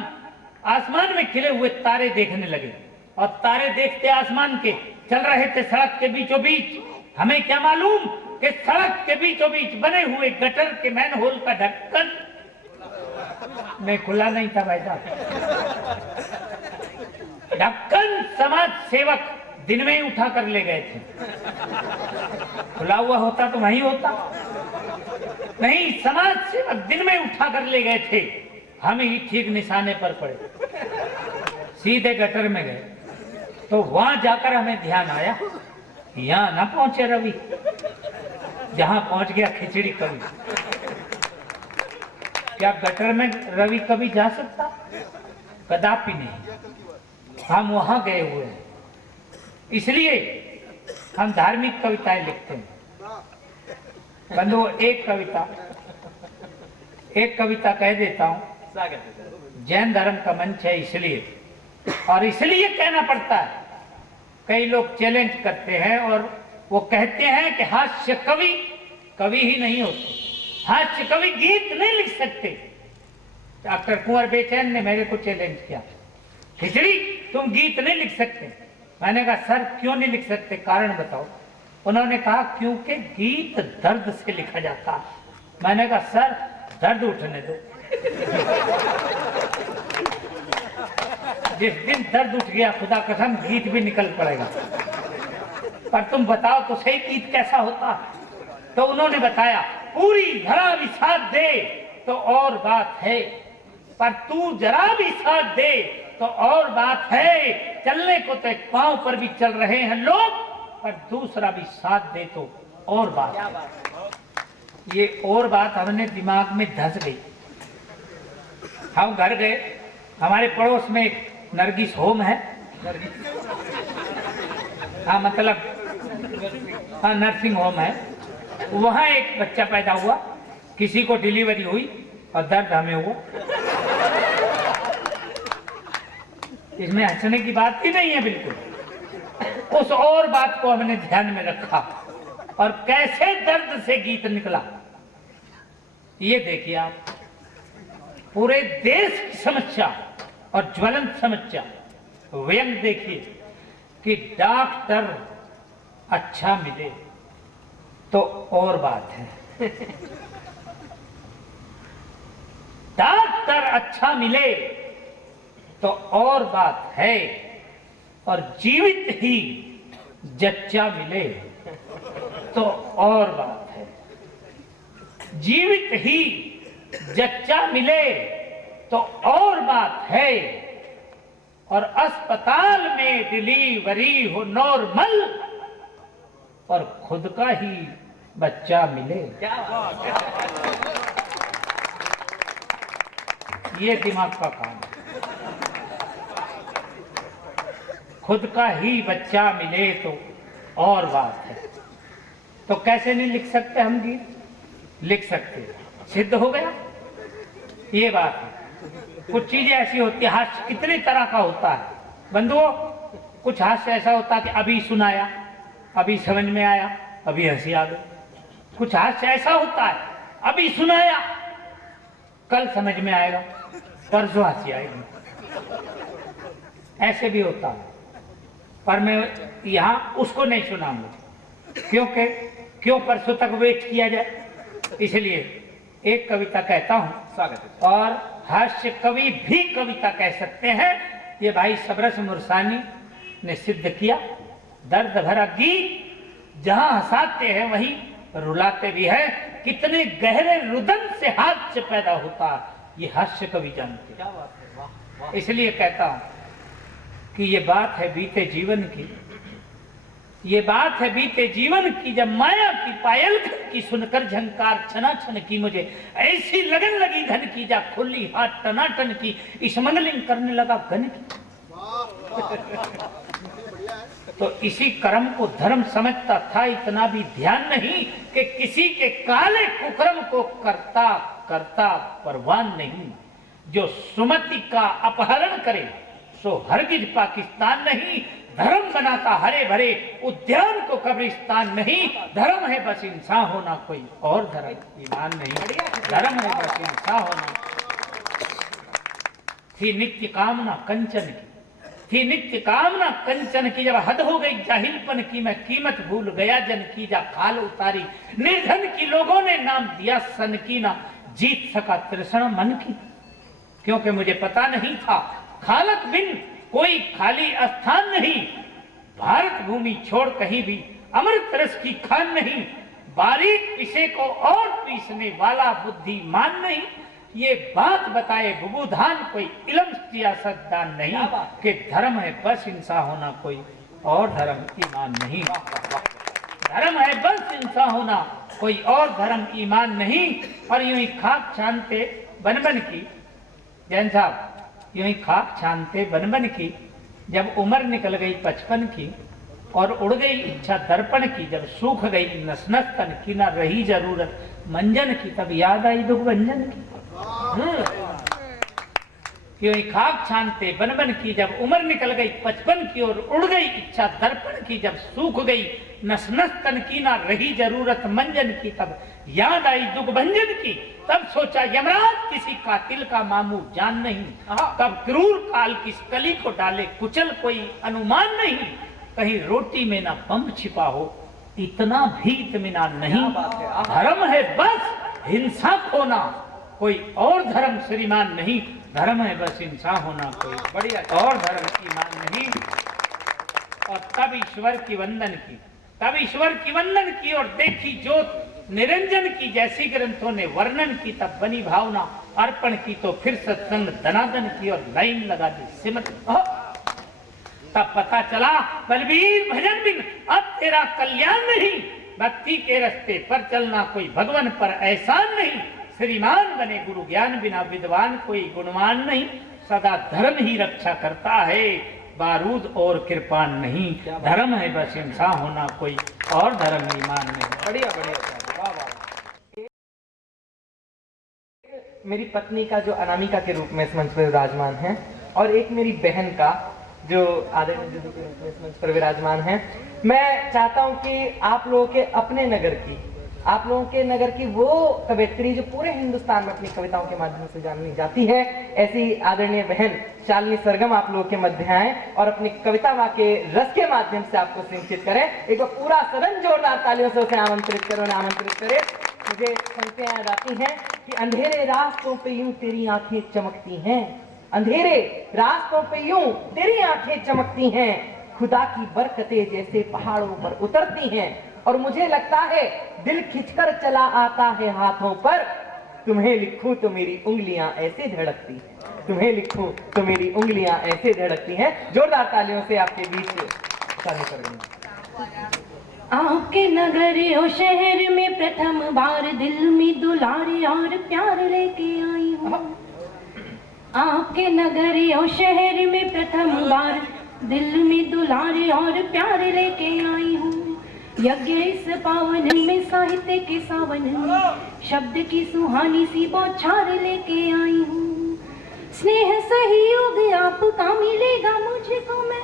आसमान में खिले हुए तारे देखने लगे, और तारे देखते आसमान के चल रहे थे सड़क के बीचों बीच। हमें क्या मालूम कि सड़क के बीचों बीच बने हुए गटर के मैन होल का ढक्कन नहीं खुला नहीं था भाई साहब। ढक्कन समाज सेवक दिन में ही उठा कर ले गए थे। खुला हुआ होता तो वहीं होता, नहीं, समाज सेवक दिन में उठा कर ले गए थे। हम ही ठीक निशाने पर पड़े, सीधे गटर में गए। तो वहां जाकर हमें ध्यान आया, यहां ना पहुंचे रवि, जहां पहुंच गया खिचड़ी कवि। क्या गटर में रवि कवि जा सकता? कदापि नहीं। हम वहां गए हुए हैं, इसलिए हम धार्मिक कविताएं लिखते हैं। बंधुओं, एक कविता कह देता हूं। जैन धर्म का मंच है इसलिए, और इसलिए कहना पड़ता है। कई लोग चैलेंज करते हैं और वो कहते हैं कि हास्य कवि कवि ही नहीं होते, हास्य कवि गीत नहीं लिख सकते। डॉक्टर कुंवर बेचैन ने मेरे को चैलेंज किया, खिचड़ी तुम गीत नहीं लिख सकते। मैंने कहा, सर क्यों नहीं लिख सकते, कारण बताओ। उन्होंने कहा, क्योंकि गीत दर्द से लिखा जाता है। मैंने कहा, सर दर्द उठने दो। जिस दिन दर्द उठ गया, खुदा कसम गीत भी निकल पड़ेगा। पर तुम बताओ तो सही, गीत कैसा होता है? तो उन्होंने बताया, पूरी धरा भी साथ दे तो और बात है, पर तू जरा भी साथ दे तो और बात है। चलने को तो एक पांव पर भी चल रहे हैं लोग, पर दूसरा भी साथ दे तो और बात है। ये और बात हमने दिमाग में धस गई। हम घर गए, हमारे पड़ोस में एक नरगिस होम है। हाँ, मतलब हाँ, नर्सिंग होम है। वहां एक बच्चा पैदा हुआ, किसी को डिलीवरी हुई और दर्द हमें हुआ। इसमें हंसने की बात ही नहीं है बिल्कुल। उस और बात को हमने ध्यान में रखा, और कैसे दर्द से गीत निकला ये देखिए आप। पूरे देश की समस्या और ज्वलंत समस्या व्यंग देखिए कि डॉक्टर अच्छा मिले तो और बात है। डॉक्टर अच्छा मिले तो और बात है, और जीवित ही जच्चा मिले तो और बात है। जीवित ही जच्चा मिले तो और बात है, और अस्पताल में डिलीवरी हो नॉर्मल और खुद का ही बच्चा मिले। ये दिमाग का काम है। खुद का ही बच्चा मिले तो और बात है। तो कैसे नहीं लिख सकते हम गीत? लिख सकते, सिद्ध हो गया। ये बात है। कुछ चीजें ऐसी होती है, हास्य कितने तरह का होता है बंधुओं। कुछ हास्य ऐसा होता है कि अभी सुनाया, अभी समझ में आया, अभी हंसी आ गई। कुछ हास्य ऐसा होता है, अभी सुनाया, कल समझ में आएगा, परसों हंसी आएगी। ऐसे भी होता है, पर मैं यहाँ उसको नहीं सुनाऊंगा, क्योंकि क्यों परसों तक वेट किया जाए। इसलिए एक कविता कहता हूँ, स्वागत है। और हास्य कवि भी कविता कह सकते हैं। ये भाई सबरस मुरसानी ने सिद्ध किया। दर्द भरा गीत जहां हंसाते हैं वहीं रुलाते भी है। कितने गहरे रुदन से हास्य पैदा होता है, ये हास्य कवि जानते हैं। इसलिए कहता हूं कि ये बात है बीते जीवन की, ये बात है बीते जीवन की, जब माया की पायल की सुनकर झंकार छना छन की, मुझे ऐसी लगन लगी धन की, जा खुली हाथ टनाटन की, इस मंगलिंग करने लगा घन की। तो इसी कर्म को धर्म समझता था, इतना भी ध्यान नहीं कि किसी के काले कुकर्म को करता करता परवान नहीं। जो सुमति का अपहरण करे सो हरगिज पाकिस्तान नहीं। धर्म बनाता हरे भरे उद्यान को कब्रिस्तान नहीं। धर्म है बस इंसान होना, कोई और धर्म ईमान नहीं। धर्म है बस इंसान होना। थी नित्य कामना कंचन की, थी नित्य कामना कंचन की, जब हद हो गई जाहिलपन की, मैं कीमत भूल गया जन की, जा खाल उतारी निर्धन की, लोगों ने नाम दिया सन की, ना जीत सका तृष्णा मन की। क्योंकि मुझे पता नहीं था खालक बिन कोई खाली स्थान नहीं। भारत भूमि छोड़ कहीं भी अमृत रस की खान नहीं। बारीक पिसे को और पीसने वाला बुद्धिमान नहीं। ये बात बताए बुबुधान कोई इलम सियासतदान नहीं, कि धर्म है बस इंसान होना, कोई और धर्म ईमान नहीं। धर्म है बस इंसान होना, कोई और धर्म ईमान नहीं। और यूं ही खाक छानते बन बन की, जैन साहब, यूं ही खाक छानते बन बन की, जब उम्र निकल गई 55 की और उड़ गई इच्छा दर्पण की, जब सूख गई नस नस तन की, ना रही जरूरत मंजन की, तब याद आई दुख भंजन की। यूं ही खाक छानते बन बन की, जब उम्र निकल गई 55 की और उड़ गई इच्छा दर्पण की, जब सूख गई नस नस तन की, ना रही जरूरत मंजन की, तब याद आई दुख भंजन की। तब सोचा यमराज किसी कातिल का मामू जान नहीं। तब क्रूर काल किस कली को डाले कुचल कोई अनुमान नहीं। कहीं रोटी में ना बम छिपा हो, इतना भी इत्मीनान नहीं। धर्म है बस हिंसा खोना, कोई और धर्म श्रीमान नहीं। धर्म है बस इंसान होना, कोई बढ़िया और धर्म ईमान नहीं। और तब ईश्वर की वंदन की, तब ईश्वर की वंदन की और देखी जोत निरंजन की, जैसी ग्रंथों ने वर्णन की, तब बनी भावना अर्पण की, तो फिर सत्संग धनादन की और लाइन लगा दी सिमट। तब पता चला बलबीर भजन बिन अब तेरा कल्याण नहीं। भक्ति के रास्ते पर चलना, कोई भगवान पर एहसान नहीं। श्रीमान बने गुरु ज्ञान बिना विद्वान कोई गुणवान नहीं। सदा धर्म ही रक्षा करता है, बारूद और कृपान नहीं। धर्म है बस इंसान होना, कोई और धर्म ईमान नहीं। बढ़िया बढ़िया, वाह वाह। मेरी पत्नी का जो अनामिका के रूप में इस मंच पर विराजमान है, और एक मेरी बहन का जो आदरणीय दीदी के रूप में इस मंच पर विराजमान है। मैं चाहता हूं कि आप लोगों के अपने नगर की, आप लोगों के नगर की वो कवयित्री जो पूरे हिंदुस्तान में अपनी कविताओं के माध्यम से जानी जाती है, ऐसी आदरणीय बहन शालिनी सरगम आप लोगों के मध्य आए और अपनी कविता के रस के माध्यम से आपको सिंचित करें। एक बार पूरा सदन जोरदार तालियों से उसे आमंत्रित करो, आमंत्रित करें। मुझे पंक्तियां याद आती हैं कि अंधेरे रास्तों पे यूं तेरी आंखें चमकती हैं, अंधेरे रास्तों पे यूं तेरी आंखें चमकती हैं, खुदा की बरकतें जैसे पहाड़ों पर उतरती हैं और मुझे लगता है दिल खिंचकर चला आता है हाथों पर। तुम्हें लिखूं तो मेरी उंगलियां ऐसे धड़कती हैं, तुम्हें लिखूं तो मेरी उंगलियां ऐसे धड़कती हैं। जोरदार तालियों से आपके बीच शामिल करेंगे। आपके नगर और शहर में प्रथम बार दिल में दुलार और प्यार लेके आई हूँ। आपके नगर और शहर में प्रथम बार दिल में दुलार और प्यार लेके आई हूँ। यज्ञ इस पावन में साहित्य के सावन में शब्द की सुहानी सी बौछार लेके आई हूँ। स्नेह सहयोग आपका मिलेगा मुझको, मैं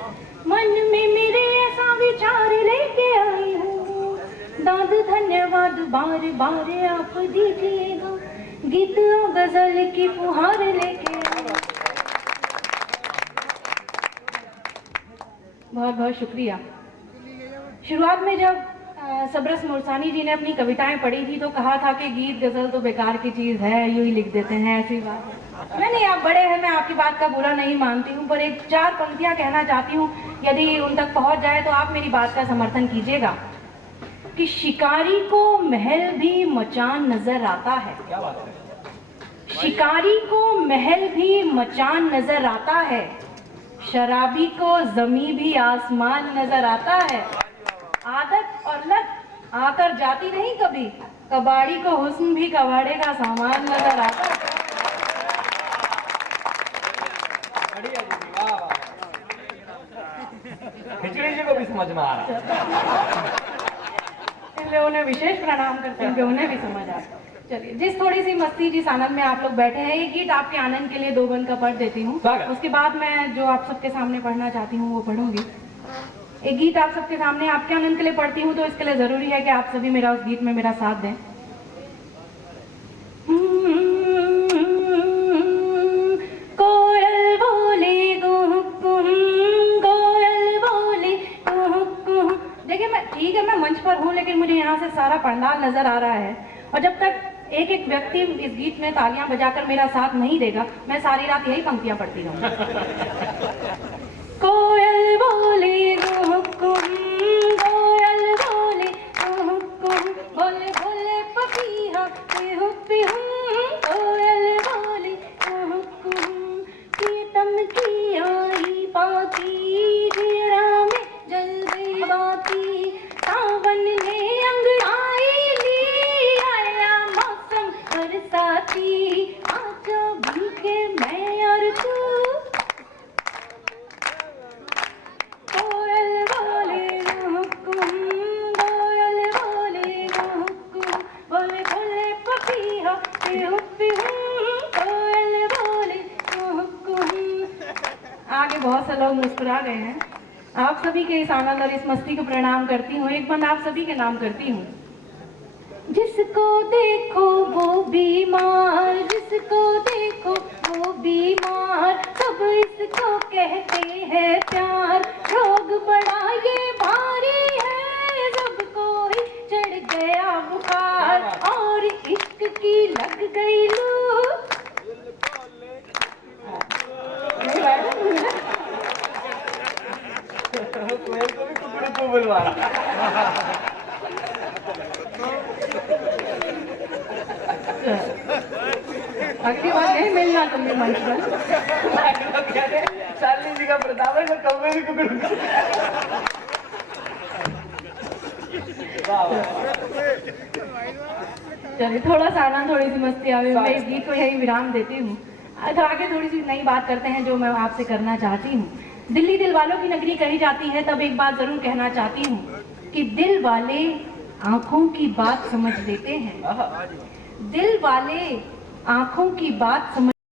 मन में मेरे ऐसा विचार लेके आई हूँ। दाद धन्यवाद बार बार आप दीजिएगा, गीत और गजल की फुहार लेके आई हूँ। बहुत बहुत शुक्रिया। शुरुआत में जब सबरस मुरसानी जी ने अपनी कविताएं पढ़ी थी तो कहा था कि गीत गजल तो बेकार की चीज़ है, यूं ही लिख देते हैं, ऐसी बात है। नहीं, आप बड़े हैं, मैं आपकी बात का बुरा नहीं मानती हूँ, पर एक चार पंक्तियां कहना चाहती हूँ, यदि उन तक पहुँच जाए तो आप मेरी बात का समर्थन कीजिएगा। कि शिकारी को महल भी मचान नजर आता है, क्या बात है? शिकारी को महल भी मचान नजर आता है, शराबी को जमी भी आसमान नजर आता है। आदत और लत आकर जाती नहीं कभी, कबाड़ी को हुस्न भी कबाड़े का सामान नजर आता है। बढ़िया जी, वाह वाह। खिचड़ी जी को भी समझ में आ रहा है। इसलिए उन्हें विशेष प्रणाम करते हैं कि उन्हें भी समझ आ। चलिए, जिस थोड़ी सी मस्ती जिस आनंद में आप लोग बैठे हैं, एक गीत आपके आनंद के लिए दो बंद का पढ़ देती हूँ। उसके बाद मैं जो आप सबके सामने पढ़ना चाहती हूँ वो पढ़ूंगी। एक गीत आप सबके सामने आपके आनंद के लिए पढ़ती हूँ, तो इसके लिए जरूरी है कि आप सभी मेरा उस गीत में मेरा साथ दें। कोयल बोले गुहुकुम, कोयल बोले गुहुकुम। देखिए, मैं ठीक है, मैं मंच पर हूँ, लेकिन मुझे यहाँ से सारा पंडाल नजर आ रहा है, और जब तक एक एक व्यक्ति इस गीत में तालियां बजाकर मेरा साथ नहीं देगा, मैं सारी रात यही पंक्तियां पढ़ती रहूंगी। कोयल बोले गुहुकुम, कोयल बोले गुहुकुम, बोले बोले पपीहा पिहु पिहु। कोयल बोले गुहुकुम, प्रीतम की आई बाती, जीड़ा में जल गई बाती, सावन ने अंगड़ाई ली, आया मौसम बरसाती, आजा भीगे मैं और तू। कोयल बोले गुहुकुम, कोयल बोले गुहुकुम, बोले बोले पपीहा पिहु पिहु। कोयल बोले गुहुकुम। आगे बहुत से लोग मुस्कुरा गए हैं। आप सभी के इस आनंद और इस मस्ती को प्रणाम करती हूँ। एक बंद आप सभी के नाम करती हूँ। जिसको देखो वो बीमार, जिसको देखो वो बीमार, सब इसको कहते हैं प्यार, रोग बड़ा ये भारी है, सबको ही चढ़ गया बुखार, और इश्क की लग गई लू। कोयल को भी कुकड़ू को बुलवा रहा। अगली बार नहीं मिलना तुम्हें मंच पर। शालिनी जी का प्रताप है, कौवे भी कुकड़ू। चलिए, थोड़ा सा आनंद, थोड़ी सी मस्ती आवे, मैं इस गीत को यही विराम देती हूँ। अब आगे थोड़ी सी नई बात करते हैं जो मैं आपसे करना चाहती हूँ। दिल्ली दिल वालों की नगरी कही जाती है, तब एक बात जरूर कहना चाहती हूँ कि दिल वाले आंखों की बात समझ लेते हैं, दिल वाले आंखों की बात समझ